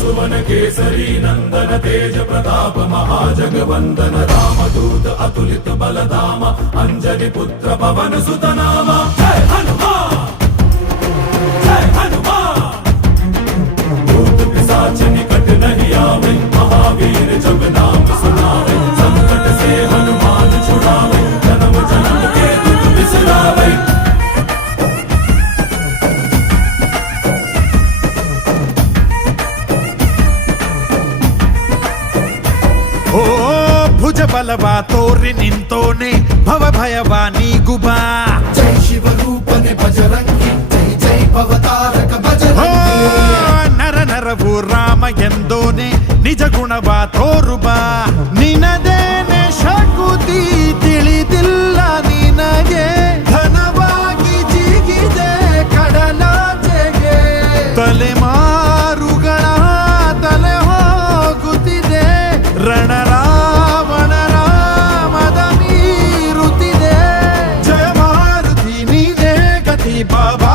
सुवन केसरी नंदन तेज प्रताप महाजगवंदन रामदूत अतुलित बलधाम अंजलि पुत्र पवन सुत नाम जय हनुमान जय हनुमान। भूत पिशाच निकट नहीं आवे महावीर जब नाम सुनावे संकट से हनुमान छुड़ावे जन्म जन्म के दुख बिसरावे। ಓ ಭುಜ ಬಲವ ತೋರಿ ನಿಂತೋನೆ ಭವ ಭಯವ ನೀಗುಬಾ ಜೈ ಶಿವರೂಪನೆ ಬಜರಂಗಿ ಜೈ ಜೈ ಭವತಾರಕ ಬಜರಂಗಿ ನರ ನರವು ರಾಮ ಎಂದೋನೆ ನಿಜ ಗುಣವ ತೋರುಬಾ ನಿನದೇನೆ ಶಕುತಿ ತಿಳಿದಿಲ್ಲ ನಿನಗೆ ಘನವಾಗಿ ಜಿಗಿದೆ ಕಡಲಾಚೆಗೆ ತಲೆಮಾರುಗಳ ತಲೆ ಹೋಗುತ್ತಿದೆ ರಣರಾವಣ ರಾಮದ ಮೀರುತ್ತಿದೆ ಜಯ ಮಾರುತಿ ನೀನೇ ಗತಿ ಬಾಬಾ